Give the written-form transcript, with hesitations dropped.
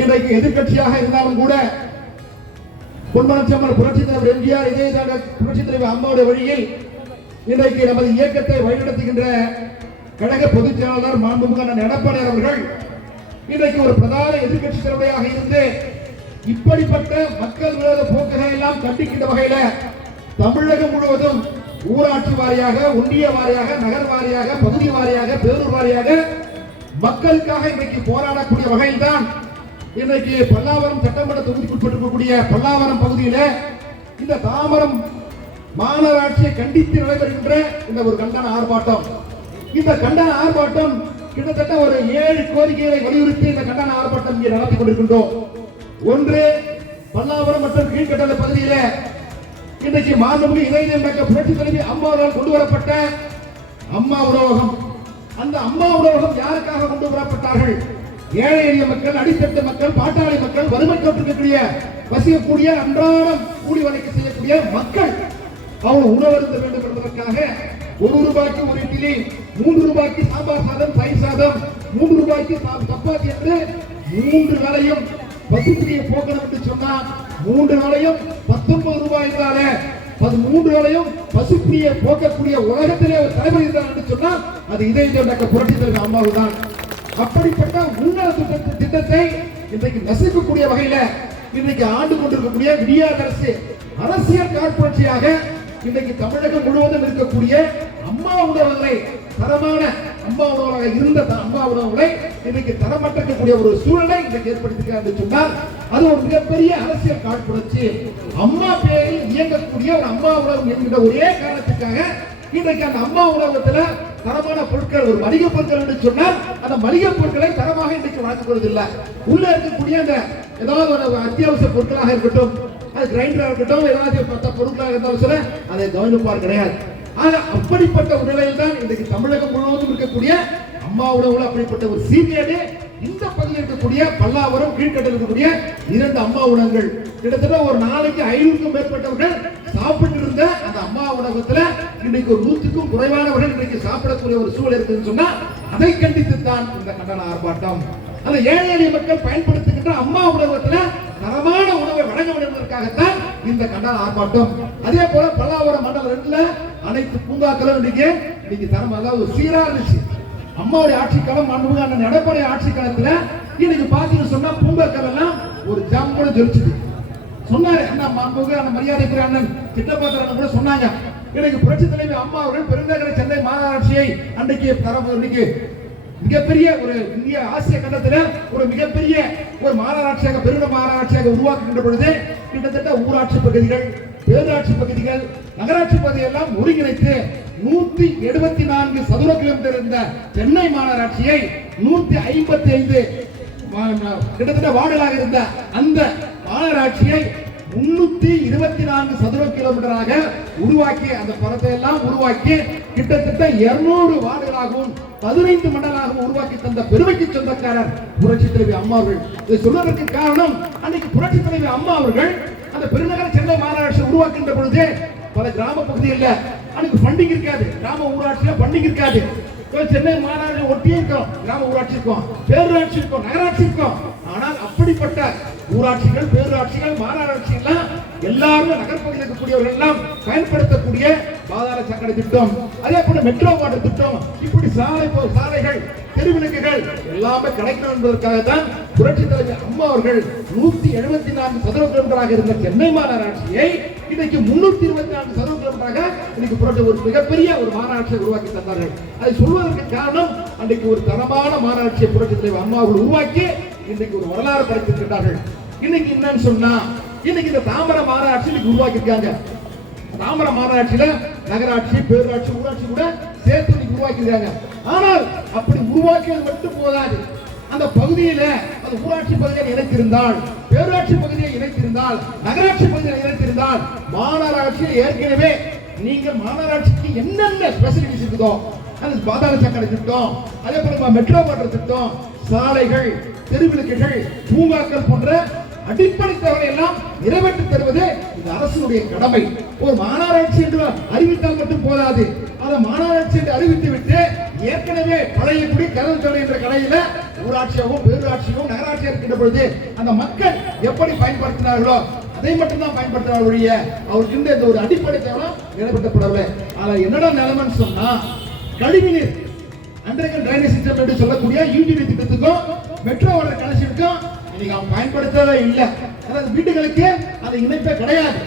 இன்றைக்கு எதிர்கட்சியாக இருந்தாலும் கூட பொன்மனச்செம்மல் புரட்சித் தலைவர் எம்ஜிஆர், இதே புரட்சித் தலைவர் அம்மாவுடைய வழியில் இன்றைக்கு நமது இயக்கத்தை வழிநடத்துகின்ற கழக பொதுச் செயலாளர் மாண்புமிகு எடப்பாடி அவர்கள் இன்றைக்கு ஒரு பிரதான எதிர்கட்சி தலைவராக இருந்து இப்படிப்பட்ட மக்கள் விரோத போக்குகளை எல்லாம் கண்டிக்கின்ற வகையில தமிழகம் முழுவதும் ஊராட்சி வாரியாக, ஒன்றிய வாரியாக, நகர் வாரியாக, பகுதி வாரியாக, பேரூர் வாரியாக மக்களுக்காக இன்றைக்கு போராடக்கூடிய வகையில் தான் இன்றைக்கு பல்லாவரம் சட்டமன்ற தொகுதிக்குட்பட்டிருக்கக்கூடிய பல்லாவரம் பகுதியில இந்த தாம்பரம் மாநகராட்சியை கண்டித்து நடைபெறுகின்ற இந்த ஒரு கண்டன ஆர்ப்பாட்டம். இந்த கண்டன ஆர்ப்பாட்டம் கிட்டத்தட்ட ஒரு 7 கோரிக்கைகளை வலியுறுத்தி இந்த கண்டன ஆர்ப்பாட்டம் இங்கே நடத்தி கொண்டிருக்கின்றோம். ஒன்று, பல்லாவரம் மற்றும் கீழ்கட்டளை பகுதியில இன்றைக்கு மாண்புமிகு இதய புரட்சி தலைவி அம்மாவால் கொண்டு வரப்பட்ட அம்மா உணவகம். அந்த அம்மா உணவகம் யாருக்காக கொண்டு வரப்பட்டார்கள்? ஏழை எளிய மக்கள், அடித்தட்டு மக்கள், பாட்டாளி மக்கள், வறுமை கோட்டிற்கக்கூடிய வசிக்கக்கூடிய அன்றாடம் கூலி வேலைக்கு செய்யக்கூடிய மக்கள் அவங்க உணவருந்த வேண்டும் என்பதற்காக 1 ரூபாய்க்கு ஒரு இட்லி, 3 ரூபாய்க்கு சாம்பார் சாதம், தயிர் சாதம், 3 ரூபாய்க்கு சப்பாத்தி என்று 3 வேளையும் பசிப்பிரியை போக்கணும் என்று சொன்னால் 3 வேளையும் 19 ரூபாய் என்றாலே 13 வேளையும் பசிப்பிரியை போக்கக்கூடிய உலகத்திலே ஒரு தலைவர் இருந்தார் என்று சொன்னால் அது இதய புரட்சி தலைவர் அம்மாவு தான். அப்படிப்பட்ட உன்னத திட்டத்தை இன்றைக்கு நசிக்கக்கூடிய வகையில இன்றைக்கு ஆண்டு கொண்டிருக்கக்கூடிய விடியாத அரசு அரசியல் காழ்ப்புணர்ச்சியாக இன்றைக்கு தமிழகம் முழுவதும் இருக்கக்கூடிய அம்மா உணவகங்களை, தரமான அம்மா உணவகமாக இருந்த அம்மா உணவுகளை இன்றைக்கு தரமற்றக்கூடிய ஒரு சூழலை இன்றைக்கு ஏற்படுத்திக்கிறார் என்று சொன்னால் அது ஒரு மிகப்பெரிய அரசியல் காழ்ப்புணர்ச்சி. அம்மா பெயரில் இயங்கக்கூடிய ஒரு அம்மா உணவகம் என்கிற ஒரே காரணத்துக்காக இன்றைக்கு அந்த அம்மா உணவகத்துல தரமான பொருட்கள், ஒரு மளிகை பொருட்கள் என்று சொன்னால் அந்த மளிகை பொருட்களை தரமாக இன்றைக்கு வழங்கிக் கொள்வதில்லை. உள்ள இருக்கக்கூடிய அந்த ஏதாவது ஒரு அத்தியாவசிய பொருட்களாக இருக்கட்டும், அது கிரைண்டரா இருக்கட்டும், ஏதாவது மற்ற பொருட்களாக இருந்தாலும் சில அதை கவனிப்பார் கிடையாது. ஆக அப்படிப்பட்ட ஒரு நிலையில் தான் இன்றைக்கு தமிழகம் முழுவதும் இருக்கக்கூடிய அம்மா உணவுல அப்படிப்பட்ட ஒரு சீர்கேடு இந்த பகுதியில் இருக்கக்கூடிய பல்லாவரம் கீழ்கட்டில் இருக்கக்கூடிய 2 அம்மா உணவுகள் கிட்டத்தட்ட ஒரு நாளைக்கு 500க்கும் மேற்பட்டவர்கள் சாப்பிட்டு இருந்த அந்த அம்மா உணவகத்துல இன்றைக்கு ஒரு 100க்கும் குறைவானவர்கள் இன்றைக்கு சாப்பிடக்கூடிய ஒரு சூழல் இருக்குன்னு சொன்னா அதை கண்டித்து தான் இந்த கண்டன ஆர்ப்பாட்டம். அந்த ஏழை எளிய மக்கள் பயன்படுத்துகின்ற அம்மா உணவகத்துல தரமான உணவை வழங்க வேண்டும் என்பதற்காகத்தான் இந்த கண்டன ஆர்ப்பாட்டம். அதே போல பல்லாவரம் மண்டலம் 2ல அனைத்து பூங்காக்களும் இன்னைக்கு தரம், அதாவது சீரா இருந்துச்சு. அம்மாவுடைய ஆட்சி காலம், மாண்புமிகு எடப்பாடி ஆட்சி காலத்துல இன்னைக்கு பாத்தீங்கன்னு சொன்னா பூங்காக்கள் எல்லாம் ஒரு ஜம்முன்னு ஜொலிச்சுது. சொன்னாரு அண்ணா மாண்புமிகு மரியாதைக்குரிய அண்ணன் திட்டப்பாத்திரன் கூட சொன்னாங்க, இன்னைக்கு புரட்சி தலைவி அம்மா அவர்கள் பெருநகர சென்னை மாநகராட்சியை அன்றைக்கு இன்னைக்கு மிகப்பெரிய ஒரு இந்திய ஆசிய கண்டத்துல ஒரு மிகப்பெரிய ஒரு மாநகராட்சியாக, பெருநகர மாநகராட்சியாக உருவாக்குகின்ற பொழுது கிட்டத்தட்ட ஊராட்சி பகுதிகள், பேரூராட்சி பகுதிகள், நகராட்சி பகுதிகள் எல்லாம் ஒருங்கிணைத்து 174 சதுர கிலோமீட்டர் இருந்த சென்னை மாநகராட்சியை 155 கிட்டத்தட்ட வார்டுகளாக இருந்த அந்த மாநகராட்சியை 324 சதுர கிலோமீட்டராக உருவாக்கி, அந்த படத்தை எல்லாம் உருவாக்கி கிட்டத்தட்ட 200 வார்டுகளாகவும் 15 மண்டலங்களாகவும் உருவாக்கி தந்த பெருமைக்கு சொந்தக்காரர் புரட்சி தலைவி அம்மா அவர்கள். இதை சொல்வதற்கு காரணம், அன்னைக்கு புரட்சி தலைவி அம்மா அவர்கள் அந்த பெருநகர சென்னை மாநகராட்சி உருவாக்கின்ற பொழுது பல கிராம பகுதியில் அன்னைக்கு ஃபண்டிங் இருக்காது, கிராம ஊராட்சியில ஃபண்டிங் இருக்காது. சென்னை மாநகராட்சி ஒட்டியே இருக்கும், கிராம ஊராட்சி இருக்கும், பேரூராட்சி இருக்கும், நகராட்சி இருக்கும். ஆனால் அப்படிப்பட்ட ஊராட்சிகள், பேரூராட்சிகள், மாநகராட்சி எல்லாம் எல்லாரும் நகர்பகுதியில் இருக்கக்கூடியவர்கள் எல்லாம் பயன்படுத்தக்கூடிய பாதாள சாக்கடை திட்டம், அதே போல மெட்ரோ வாட்டர் திட்டம், இப்படி சாலைகள், தெருவிளக்குகள் எல்லாமே கிடைக்கணும் என்பதற்காக தான் புரட்சி தலைவர் அம்மா அவர்கள் 174 சதுர கிலோமீட்டராக இருந்த சென்னை மாநகராட்சியை இன்னைக்கு 324 சதுர கிலோமீட்டராக இன்னைக்கு புரட்சி ஒரு மிகப்பெரிய ஒரு மாநகராட்சியை உருவாக்கி தந்தார்கள். அதை சொல்வதற்கு காரணம், அன்றைக்கு ஒரு தரமான மாநகராட்சியை புரட்சி தலைவர் அம்மா அவர்கள் உருவாக்கி இன்னைக்கு ஒரு வரலாறு படைத்திருக்கிறார்கள். இன்னைக்கு என்னன்னு சொன்னா, இன்னைக்கு இந்த தாம்பரம் மாநகராட்சி இன்னைக்கு உருவாக்கி இருக்காங்க. தாம்பரம் மாநகராட்சியில நகராட்சி, பேரூராட்சி, ஊராட்சி கூட சேர்த்து உருவாக்கி இருக்காங்க. ஆனால் அப்படி உருவாக்கியது மட்டும் போதாது. அந்த பகுதியில அந்த ஊராட்சி பகுதியை இணைத்திருந்தால், பேரூராட்சி பகுதியை இணைத்திருந்தால், நகராட்சி பகுதியை இணைத்திருந்தால், மாநகராட்சியில் ஏற்கனவே நீங்க மாநகராட்சிக்கு என்னென்ன ஸ்பெசிலிட்டிஸ் இருக்குதோ அந்த பாதாள சாக்கடை திட்டம், அதே போல மெட்ரோ வாட்டர் திட்டம், சாலைகள், தெருவிளக்குகள், பூங்காக்கள் போன்ற அடிப்படை தேவைகளை எல்லாம் நிறைவேற்றி தருவது இந்த அரசுடைய கடமை. ஒரு மாநகராட்சி என்று அறிவித்தால் மட்டும் போதாது. அதை மாநகராட்சி என்று அறிவித்து விட்டு ஏற்கனவே பழையபடி கதவு என்ற கடையில ஊராட்சியாகவும் பேரூராட்சியாகவும் நகராட்சியாக இருக்கின்ற பொழுது அந்த மக்கள் எப்படி பயன்படுத்தினார்களோ அதை மட்டும்தான் பயன்படுத்தினார் ஒழிய அவருக்கு இந்த ஒரு அடிப்படை தேவை நிறைவேற்றப்படவில்லை. ஆனா என்னடா நிலைமைன்னு சொன்னா கழிவுநீர் அண்டர்கிரவுண்ட் டிரைனேஜ் சிஸ்டம் என்று சொல்லக்கூடிய யூடிடி திட்டத்துக்கும் மெட்ரோ வாட்டர் கனெக்ஷனுக்கும் இன்னைக்கு அவன் பயன்படுத்தவே இல்லை. அதாவது வீடுகளுக்கு அது இணைப்பே கிடையாது.